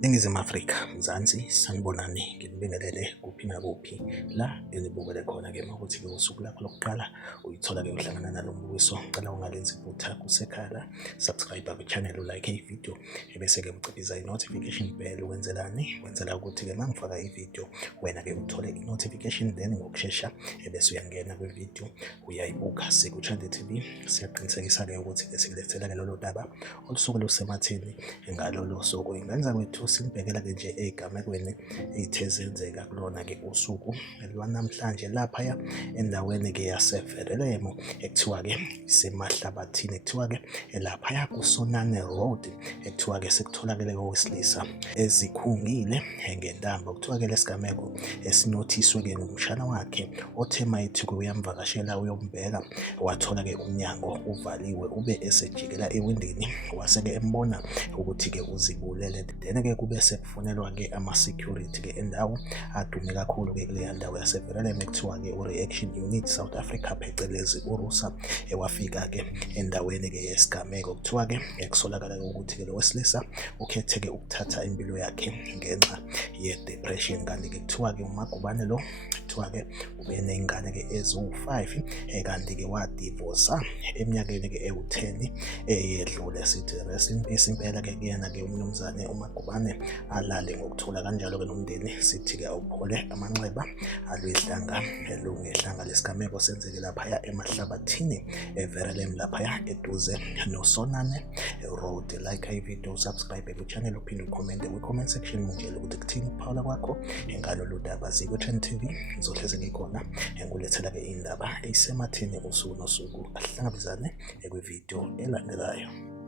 Ningizimu Afrika, Mzansi, sanibonani, nginibingelele kuphi nakuphi la enibukele khona-ke mawukuthi-ke usuku lakho lokuqala uyithola-ke uhlangana nalo mbukiso. Ngicela ungalenzi iphutha kusekhala, subscribe kwi-channel, ulike ividiyo, ebese-ke uciphiza i-notification bell. Wenzelani? Wenzela ukuthi-ke uma ngifaka ividiyo wena-ke uthole i-notification, then ngokushesha ebese uyangena kwividiyo uyayibuka. SikuThandi TV siyaqinisekisa-ke ukuthi-ke sikulethela-ke lolo daba olusuke lusematheni ngalolo suku. Ingenza kwethu sinibhekela-ke nje ey'gamekweni ey'the zenzeka kulona-ke usuku lwanamhlanje laphaya endaweni-ke yaseVerulam ekuthiwa-ke isemahlabathini, ekuthiwa-ke laphaya kuSonane Road, ekuthiwa-ke sekutholakele owesilisa ezikhungile ngentambo. Kuthiwa-ke lesigameko esinothiswe-ke ngumshana wakhe othe mayethi-ke uyamvakashela uyombheka, wathola-ke umnyango uvaliwe ube esejikela ewindini, wase-ke embona ukuthi-ke uzibulele. Then-ke kube sekufonelwa-ke ama-security-ke endawo adume kakhulu-ke kuleya ndawo yaseVerulam ekuthiwa-ke u-Reaction Unit South Africa phecelezi uRUSA. Wafika-ke endaweni-ke yesigameko, kuthiwa-ke kusolakala-ke ukuthi-ke lo wesilisa ukhethe-ke ukuthatha impilo yakhe ngenxa ye-depression. Kanti-ke kuthiwa-ke umagubane lo kuthiwa-ke ube ney'ngane-ke eziwu-5, kanti-ke wadivosa eminyakeni-ke ewu-10 eyedlule. Sithi rest in peace impela-ke kuyena-ke umnumzane uMagubane, alale ngokuthola kanjalo-ke nomndeni sithi-ke awuphole amanxeba alwihlanga lungehlanga. Lesigameko senzeke laphaya emahlabathini eVerulam laphaya eduze noSonane Road. Like ividiyo, subscribe ku-channel, uphinde ucommente kwi-comment section ungitshele ukuthi kuthini ukuphawula kwakho ngalolu daba. SikuThandi TV ngizohlezi ngikhona ngilethela-ke iy'ndaba ey'sematheni usuku nosuku. Asihlangabezane kwividiyo elandelayo.